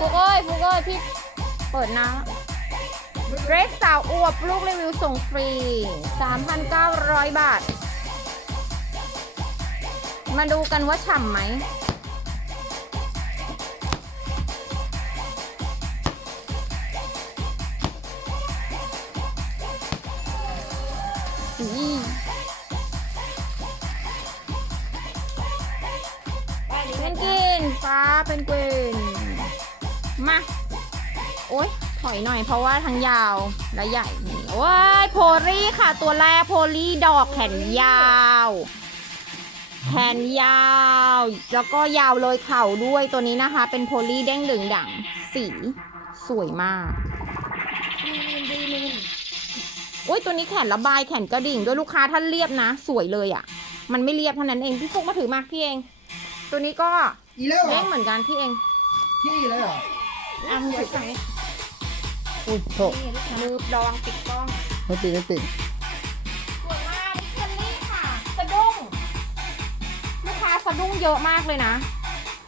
ฟุกเอ้ยฟุกเอ้ยพี่เปิดนะเดรสสาวอวบลูกรีวิวส่งฟรี 3,900 บาท มาดูกันว่าฉ่ำไหมอีเป็นกวินฟ้าเป็นกวิน มา โอ๊ย ถอยหน่อยเพราะว่าทั้งยาวและใหญ่นี่โอ้ยโพลี่ค่ะ ตัวแรกโพลี่ดอกแขนยาว แขนยาว แล้วก็ยาวเลยเข่าด้วยตัวนี้นะคะ เป็นโพลี่เด้งดึงดังสีสวยมากโอ้ยตัวนี้แขนระบายแขนกระดิ่งด้วยลูกค้าท่านเรียบนะ สวยเลยอะ่ะ มันไม่เรียบเท่านั้นเองพี่ฟุกมาถือมาพี่เอง ตัวนี้ก็อีแล้วเหรเล้องเหมือนกันพี่เอง พี่อีแล้วเหรอ อะมือถือฝั่งนี้อุ้ยโถนี่ลูกค้ามือรองติดกล้องไม่ติดไม่ติดสวยมากนี่เคลลี่ค่ะ สะดุ้ง ลูกค้าสะดุ้งเยอะมากเลยนะ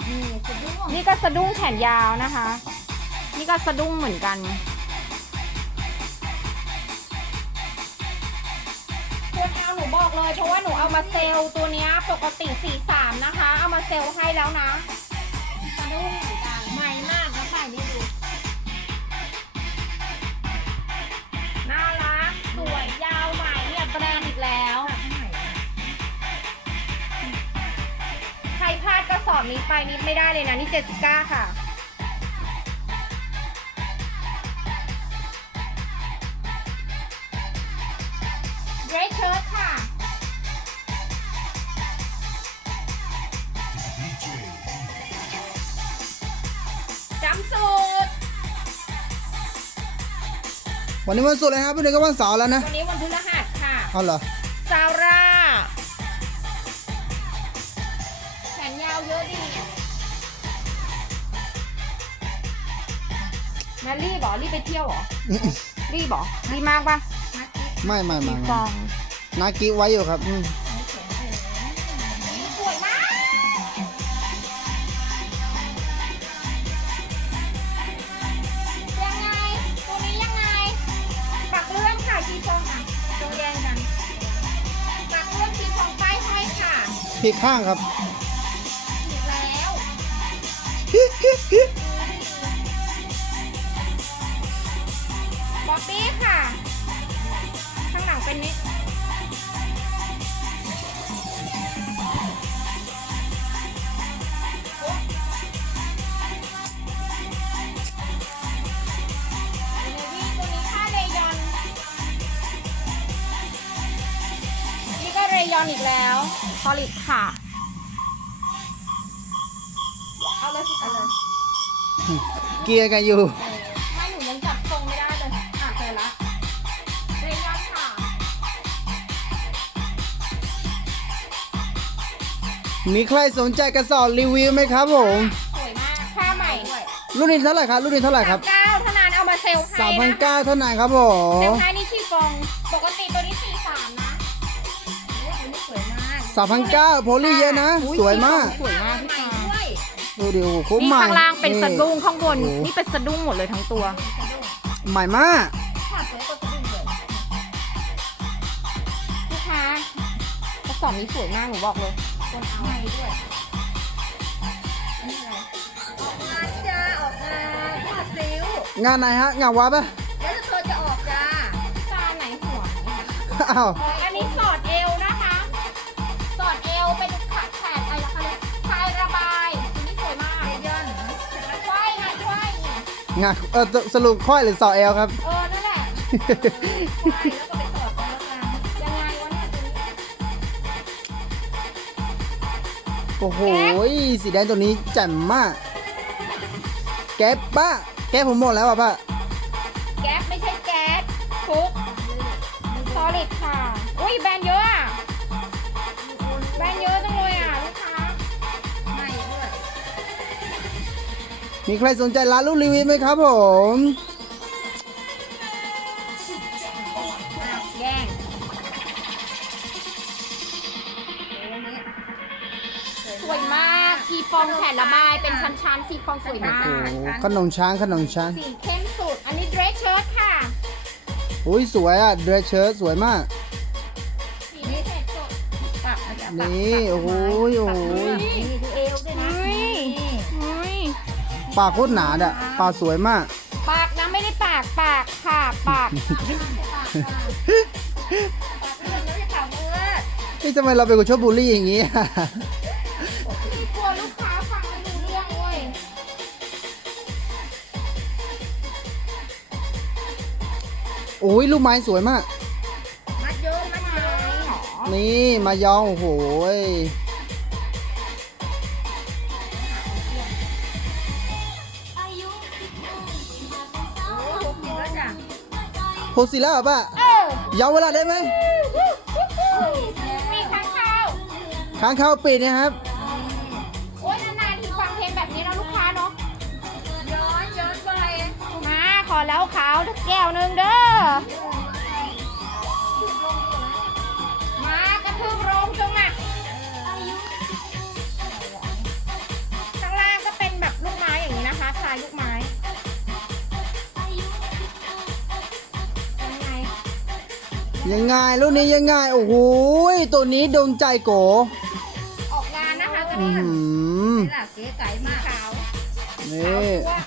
นี่สะดุ้งนี่ก็สะดุ้งแขนยาวนะคะ นี่ก็สะดุ้งเหมือนกัน ควรเอาหนูบอกเลย เพราะว่าหนูเอามาเซลล์ตัวเนี้ยปกติ 43 นะคะ เอามาเซลล์ให้แล้วนะ สะดุ้ง อบนี้ไปนิดไม่ได้เลยนะนี่เจสสิก้าค่ะ เดรสเชิ้ตค่ะ จำสูตร วันนี้วันศุกร์เลยครับพี่เด็กก็วันเสาร์แล้วนะ วันนี้วันพฤหัสค่ะ เอาเหรอ แมรีบเหรอรีบไปเที่ยวเหรอรีบเหรอรีบมากปะไม่ไม่ไม่ฟไม่องนากิไว้อยู่ครับอืมสวยมากยังไงตัวนี้ยังไงปักเลื่อนค่ะชีฟองอะตัวแดงกันปักเลื่อนชีฟองป้ายห้อยค่ะพีกข้างครับ ถูกแล้วบ อตี้ค่ะ ข้างหลังเป็นนี้นี่ตัวนี้ค่าเลยอนนี่ก็เรยอนอีกแล้วพอลิตค่ะ เอาเลยเอาเลย เกียร์กันอยู่ มีใครสนใจกระสอบรีวิวไหมครับผม สวยมากผ้าใหม่ด้วยรุ่นนี้เท่าไหร่ครับ รุ่นนี้เท่าไหร่ครับเก้าเท่านั้นเอามาเซลล์ให้สามพันนะเก้าเท่านั้นครับผเซลมล์ให้นี่ชีฟอง ปกติตัวนี้สี่สามนะโอ้ยตัวนี้สวยมากสามพันเก้าโพลี่เยอะนะอุ๊สวยมากสวยมากพี่ตาดูดิโอ้โหคุ้มนี่ใหม่ข้างล่างเป็นสะดุ้งข้างบนโอ้โหนี่เป็นสะดุ้งหมดเลยทั้งตัว ใหม่มากลูกค้ากระสอบนี้สวยมากหนูบอกเลย คนเอาให้ด้วยออกมาจ้าออกมาขาดซิวงานไหนฮะ งานวัดปะแล้วเธอจะออกจ้าตาไหนหัวเนี่ยอ้าว อันนี้สอดเอวนะคะ สอดเอวเป็นขาแขนอะไรนะคะเนี่ยชายระบายอันนี้สวยมากย่อนควายไงควายเนี่ยงานเออสรุปค่อยหรือสอเอลครับ เออนั่นแหละควายแล้วก็ โอ้โหสีแดงตัวนี้แจ่มมาก แก๊ปป้าแก๊ปผมหมดแล้วอะป้าแก๊สไม่ใช่แก๊สฟุกซอลิดค่ะ อุ้ยแบรนด์เยอะอะแบรนด์เยอะจังเลยอะลูกค้าไม่ด้วยมีใครสนใจร้านลูกรีวิวไหมครับผม ฟองแผ่นระบายเป็นชั้นๆสีฟองสวยมาโอ้ก โหขนมช้างขนมช้างสีเข้มสุด อันนี้เดรสเชิ้ตค่ะ อุ้ยสวยอะเดรสเชิ้ตสวยมาก สีพิเศษสุดปักอาจารย์ปักนี่โอ้โหโอ้โห นี่ดูเอวด้วยนะเฮ้ย นี่อุ้ยปากโคตรหนาอะปากสวยมาก ปากนะไม่ได้ปากปากค่ะปากปักเรื่องแล้วจะถามเมื่อนี่ทำไมเราเป็นคนชอบบูลลี่อย่างนี้พี่ โอ้ยลูกไม้สวยมาก มัดโยมมัดโยมหรอนี่มายองโอ้โหยโอ้ยหกสิบแล้วจ้ะโฮซิล่าป่ะเออยาวเวลาได้ไหมมีข้างข้าวค้างข้าวปิดนะครับ โอ๊ยนานๆทีฟังเพลงแบบนี้นะลูกค้าเนาะย้อนย้อนไปมาขอแล้วขาวแก้วหนึ่งเด้อ มากระทืบโรงจงมาข้างล่างก็เป็นแบบลูกไม้อย่างนี้นะคะชายลูกไม้ยังไงยังไงลูกนี้ยังไง โอ้โหยตัวนี้โดนใจโกออกงานนะคะตัวอืนี้อหือนี่ล่ะเก๋ไก่มากขาวนี่ ขาวตัว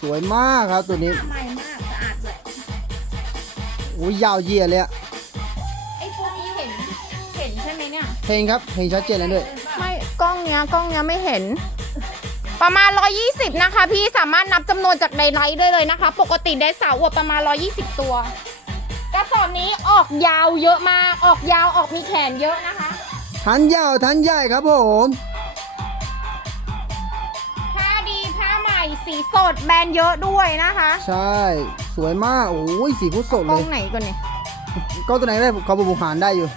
สวยมากครับตัวนี้ใหม่มากสะอาดด้วย โอ้ยยาวเหยียดเลยอะไอ้พวกนี้เห็น เห็นใช่ไหมเนี่ย เพลงครับเพลงชัดเจนแล้วด้วย ไม่กล้องเนี้ยกล้องเนี้ยไม่เห็น ประมาณ 120 นะคะ พี่สามารถนับจำนวนจากในไลฟ์ได้เลยนะคะ ปกติได้สาวอวบประมาณ 120 ตัวกระสอบนี้ออกยาวเยอะมากออกยาวออกมีแขนเยอะนะคะ ทันยาวทันใหญ่ครับผม สีสดแบรนด์เยอะด้วยนะคะ ใช่ สวยมากโอ้ยสีพุทธสดกเลล้อยงไหนก่อนเนี่ยก็ตัวไหนได้เขาบุหารได้อยู่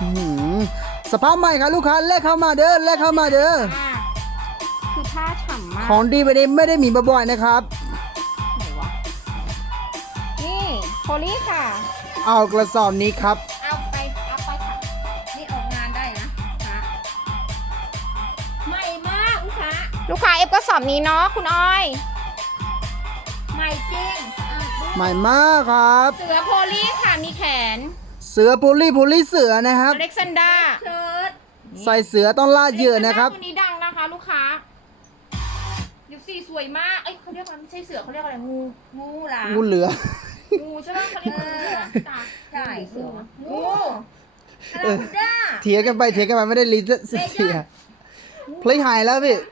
อื้อหือสภาพใหม่ครับลูกค้าแลกเข้ามาเด้อแลกเข้ามาเด้ออ่าคือผ้าฉ่ำมากของดีไปนี้ไม่ได้มีบ่อยๆนะครับ ไหนวะนี่โพลีค่ะ เอากระสอบนี้ครับ อฟกระสอบนี้เนาะคุณอ้อย ใหม่จริงสะอาดด้วยใหม่มากครับ เสือโพลีค่ะมีแขนเสือพูลี่พูลี่เสือนะครับ อเล็กซานดาเชิ้ตใส่เสือต้องลาดเหยื่อนะครับ ตัวนี้ดังนะคะ ลูกค้ายูสีสวยมากเอ้ยเขาเรียกว่าไม่ใช่เสือเขาเรียกอะไรงูงูหลามงูเหลือ งูใช่ไหมเขาเรียกว่างูตาใช่เสืองูฮาราบูด้า เถียงกันไปเถียงกันมาไม่ได้ลิ้นเสียเพลงหายแล้วพี่เอาทำ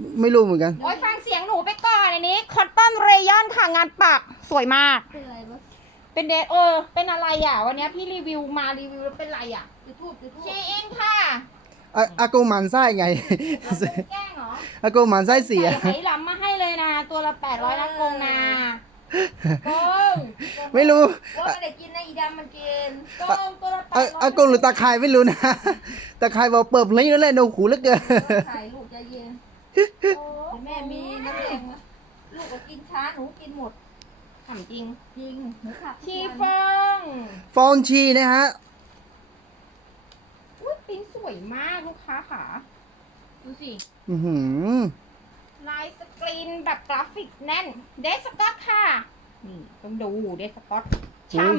ไงอะไม่รู้เหมือนกันโอ้ยฟังเสียงหนูไปก่อนอันนี้คอตตอนเรยอนค่ะงานปักสวยมาก เป็นอะไรวะเป็นเดทเออ เป็นอะไรอะ วันนี้พี่รีวิวมารีวิวแล้วเป็นอะไรอะยูทูบยูทูบชีอินค่ะอะอากงหมันไส้ไงแกล้งเหรออากงหมันไส้เสียใส่ไหลำมาให้เลยนะ ตัวละแปดร้อยนะกงนะโกงไม่รู้ว่าไม่ได้กินนะอีดำมันกินโกงตัวละแปอะดร้อยอากงหรือตาคายไม่รู้นะ ตาคายบอกเปิดเพลงแล้วแหละโนหูเหลือเกินถ่ายลูกใจเย็นโอ้เดี๋ยว แม่มีน้ำแดงนะลูกก็กินช้าหนูกินหมดถามจริงจริงหนูขับชีฟองฟอนชีนะฮะอุ้ยปิ้นสวยมากลูกค้าค่ะดูสิอือหือลายสกรีนแบบกราฟิกแน่น เดสกอตค่ะ นี่ต้องดูเดสกอตช่โอ้ย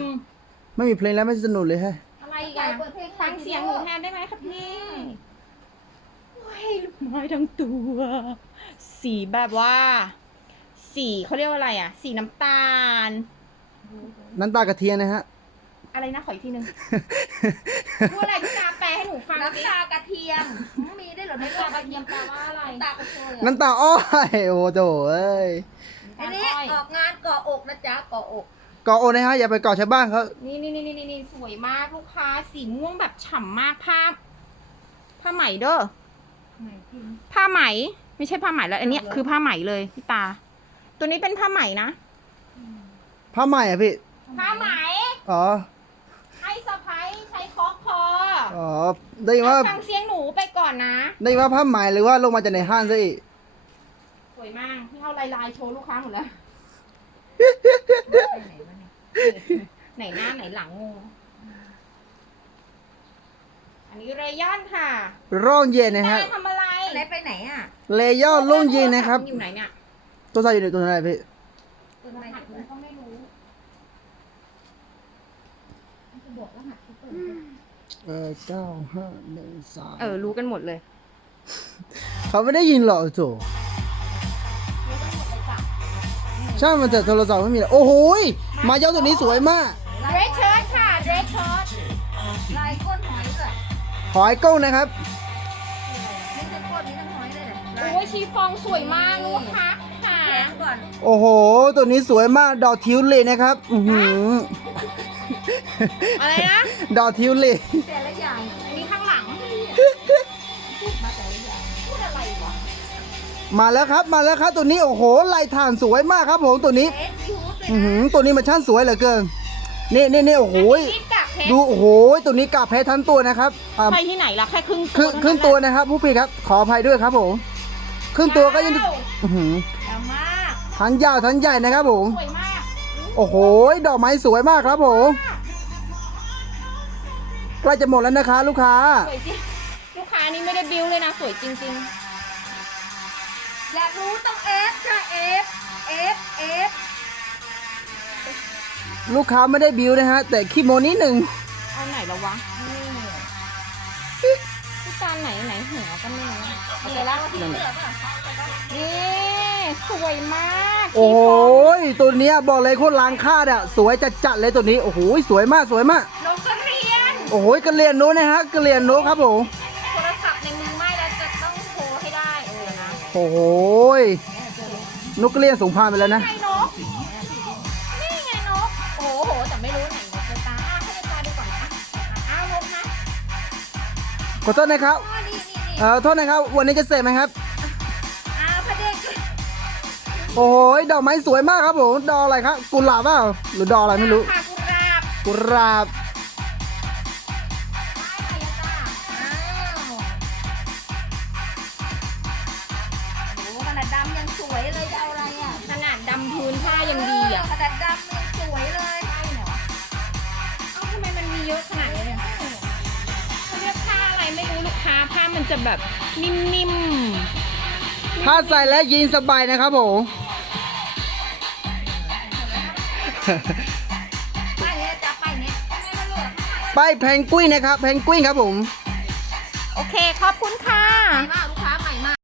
ไม่มีเพลงแล้วไม่สนุกเลยฮะำอะไรอีกันฟังเสียงหนูแทนได้ไหมคะพี่โอ้ย ลูกไม้ทั้งตัว สีแบบว่า สีเขาเรียกว่าอะไรอะ สีน้ำตาล น้ำตากระเทียมนะฮะ อะไรนะขออีกทีหนึ่งพูดอะไรพี่ตาแปลให้หนูฟังสิน้ำตากระเทียมมีได้เหรอน้ำน้ำตาตากกระระเทีเทียยมมแปลว่าอะไรน้ำตากระเทียมน้ำตาอ้อยโอ้โถเอ้ยอันนี้ออกงานเกาะอกนะจ๊ะเกาะอกเกาะโอนะฮะอย่าไปเกาะชาวบ้านเขานี่นี่นี่นี่นี่สวยมากลูกค้า สีม่วงแบบฉ่ำมากผ้าผ้าไหมเด้อไหนจริง ผ้าไหม ไม่ใช่ผ้าไหมแล้ว อันเนี้ยคือผ้าไหมเลยพี่ตา ตัวนี้เป็นผ้าไหมนะ ผ้าใหม่อะพี่ ผ้าไหม อ๋อ ให้สะพ้ายใช้คล้องคออ๋อ ได้ยินว่า ฟังเสียงหนูไปก่อนนะได้ยินว่าผ้าใหม่หรือว่าลงมาจากในห้างซะอีก สวยมากที่เขาลายลายๆโชว์ลูกค้าหมดแล้วไปไหนวะเนี่ยไหนหน้าไหนหลังงู อันนี้เรยอนค่ะ ร่องเย็นนะคนารับยทำอะไร อะไรไปไหนอะเลยอนร่องเย็นนะครับ อยู่ไหนเนี่ยตัวใส่อยู่ในตัวไหนพี่ตัวไหนหัดผมก็ไม่รู้บอกรหัสเขาเปิดเออเก้าห้าหนึ่งสามเออรู้กันหมดเลย เขาไม่ได้ยินหรอกโจใช่ มันแต่โทรศัพท์ไม่มีหรอกโอ้โหยมาเย้าตัวนี้สวยมากเดรสเชิ้ตค่ะเดรสเชิ้ตลายก้นหอยด้วยหอยก้งนะครับ โอ้ยชีฟองสวยมากลูกค้าค่ะแขนก่อนโอ้โห ตัวนี้สวยมากดอกทิวลิปนะครับ อือหืออะไรนะ ดอกทิวลิปแต่ละอย่างอันนี้ข้างหลังมาแล้วครับ มาแล้วครับ ตัวนี้โอ้โหลายถ่านสวยมากครับผมตัวนี้ เอ๊ะมีฮูดด้วยอือนะหือตัวนี้มันช่างสวยเหลือเกินนี่นี่นี่โอ้โหยนี่กากเพชดูรโอ้โหตัวนี้กาบเพชรทั้งตัวนะครับอ่าไปที่ไหนล่ะแค่ครึ่งครึ่งครึ่งตัวนะครับผู้พี่ครับ ขออภัยด้วยครับผม ครึ่งตัวก็ยังว้าวอื้อหือยาวมากทั้งยาวทั้งใหญ่นะครับผม สวยมากโอ้โห ดอกไม้สวยมากครับผมใกล้จะหมดแล้วนะคะ ลูกค้า สวยจริงลูกค้านี่ไม่ได้บิ้วเลยนะ สวยจริงอยากรู้ต้องเอฟค่ะเอฟเอฟเอฟลูกค้าไม่ได้บิวนะฮะ แต่ขี้โมนิดหนึ่งๆเอาไหนแล้ววะพี่ จานไหนไหนหัวก็ไม่รู้เอาไปละนั่นแหละนี่สวยมากโอ้โหตัวเนี้ยบอกเลยโคตรล้างค่าดอะสวยจัดจัดๆเลยตัวนี้โอ้โหสวยมากสวยมากนกกระเรียนโอ้โหกระเรียนโน้ตนะฮะกระเรียนโน้ตครับผมโทรศัพท์ในมือไม่แล้วจะต้องโทรให้ได้เออนะโอ้โหนกกระเรียนสูงพานไปแล้วนะ ขอโทษนะครับอ๋อนี่นี่นี่เอ่อโทษนะครับ วันนี้จะเสร็จไหมครับ อ่าพระเด็กโอ้โหดอกไม้สวยมากครับผม ดอกอะไรครับ กุหลาบเปล่าหรือดอกอะไรไม่รู้ ค่ะกุราบกุหลาบ จะแบบนิ่มถ้าใส่แล้วยีนสบายนะครับผม ป้ายเนี้ยจับป้ายเนี้ยป้ายแพงกุ้ยนะครับ แพงกุ้ยครับผมๆโอเค ขอบคุณค่ะไหนมา